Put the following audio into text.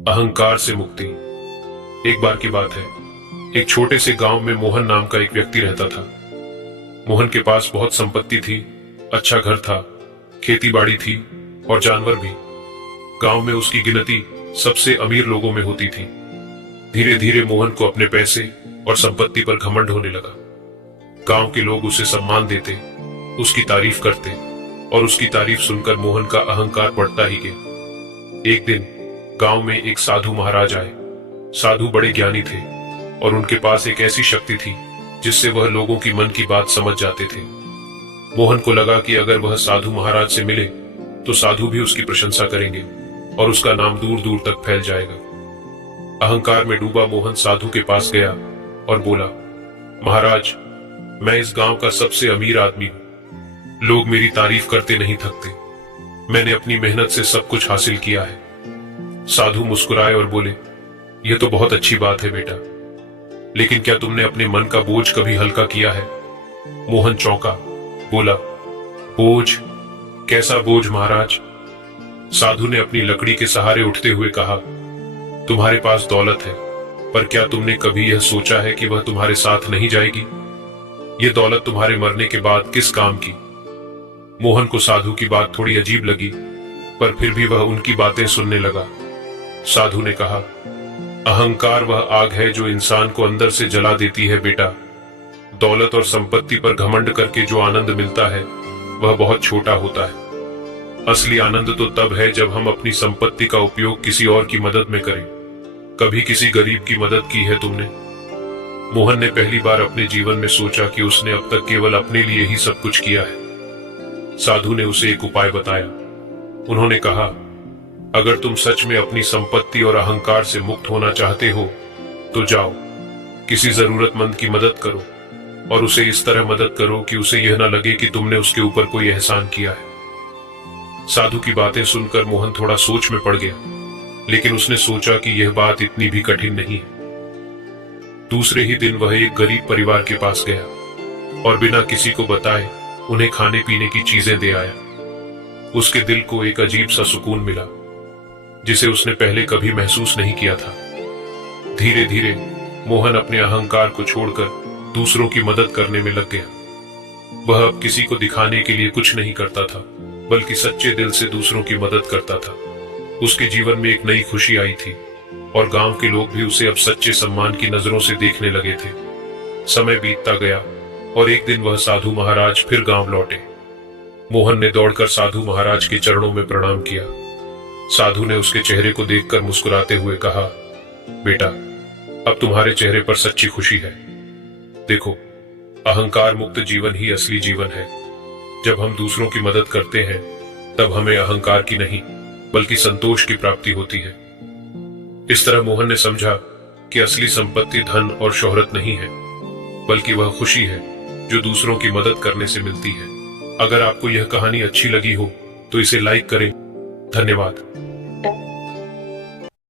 अहंकार से मुक्ति। एक बार की बात है, एक छोटे से गांव में मोहन नाम का एक व्यक्ति रहता था। मोहन के पास बहुत संपत्ति थी, अच्छा घर था, खेती बाड़ी थी और जानवर भी। गांव में उसकी गिनती सबसे अमीर लोगों में होती थी। धीरे धीरे मोहन को अपने पैसे और संपत्ति पर घमंड होने लगा। गांव के लोग उसे सम्मान देते, उसकी तारीफ करते और उसकी तारीफ सुनकर मोहन का अहंकार बढ़ता ही गया। एक दिन गांव में एक साधु महाराज आए। साधु बड़े ज्ञानी थे और उनके पास एक ऐसी शक्ति थी जिससे वह लोगों की मन की बात समझ जाते थे। मोहन को लगा कि अगर वह साधु महाराज से मिले तो साधु भी उसकी प्रशंसा करेंगे और उसका नाम दूर दूर तक फैल जाएगा। अहंकार में डूबा मोहन साधु के पास गया और बोला, महाराज, मैं इस गांव का सबसे अमीर आदमी हूं। लोग मेरी तारीफ करते नहीं थकते। मैंने अपनी मेहनत से सब कुछ हासिल किया है। साधु मुस्कुराए और बोले, यह तो बहुत अच्छी बात है बेटा, लेकिन क्या तुमने अपने मन का बोझ कभी हल्का किया है? मोहन चौंका, बोला, बोझ? कैसा बोझ महाराज? साधु ने अपनी लकड़ी के सहारे उठते हुए कहा, तुम्हारे पास दौलत है, पर क्या तुमने कभी यह सोचा है कि वह तुम्हारे साथ नहीं जाएगी? यह दौलत तुम्हारे मरने के बाद किस काम की? मोहन को साधु की बात थोड़ी अजीब लगी, पर फिर भी वह उनकी बातें सुनने लगा। साधु ने कहा, अहंकार वह आग है जो इंसान को अंदर से जला देती है बेटा। दौलत और संपत्ति पर घमंड करके जो आनंद मिलता है वह बहुत छोटा होता है। असली आनंद तो तब है जब हम अपनी संपत्ति का उपयोग किसी और की मदद में करें। कभी किसी गरीब की मदद की है तुमने? मोहन ने पहली बार अपने जीवन में सोचा कि उसने अब तक केवल अपने लिए ही सब कुछ किया है। साधु ने उसे एक उपाय बताया। उन्होंने कहा, अगर तुम सच में अपनी संपत्ति और अहंकार से मुक्त होना चाहते हो तो जाओ, किसी जरूरतमंद की मदद करो और उसे इस तरह मदद करो कि उसे यह न लगे कि तुमने उसके ऊपर कोई एहसान किया है। साधु की बातें सुनकर मोहन थोड़ा सोच में पड़ गया, लेकिन उसने सोचा कि यह बात इतनी भी कठिन नहीं है। दूसरे ही दिन वह एक गरीब परिवार के पास गया और बिना किसी को बताए उन्हें खाने पीने की चीजें दे आया। उसके दिल को एक अजीब सा सुकून मिला जिसे उसने पहले कभी महसूस नहीं किया था। धीरे धीरे मोहन अपने अहंकार को छोड़कर दूसरों की मदद करने में लग गया। वह अब किसी को दिखाने के लिए कुछ नहीं करता था, बल्कि सच्चे दिल से दूसरों की मदद करता था। उसके जीवन में एक नई खुशी आई थी और गांव के लोग भी उसे अब सच्चे सम्मान की नजरों से देखने लगे थे। समय बीतता गया और एक दिन वह साधु महाराज फिर गांव लौटे। मोहन ने दौड़कर साधु महाराज के चरणों में प्रणाम किया। साधु ने उसके चेहरे को देखकर मुस्कुराते हुए कहा, बेटा, अब तुम्हारे चेहरे पर सच्ची खुशी है। देखो, अहंकार मुक्त जीवन ही असली जीवन है। जब हम दूसरों की मदद करते हैं तब हमें अहंकार की नहीं बल्कि संतोष की प्राप्ति होती है। इस तरह मोहन ने समझा कि असली संपत्ति धन और शोहरत नहीं है, बल्कि वह खुशी है जो दूसरों की मदद करने से मिलती है। अगर आपको यह कहानी अच्छी लगी हो तो इसे लाइक करें। धन्यवाद।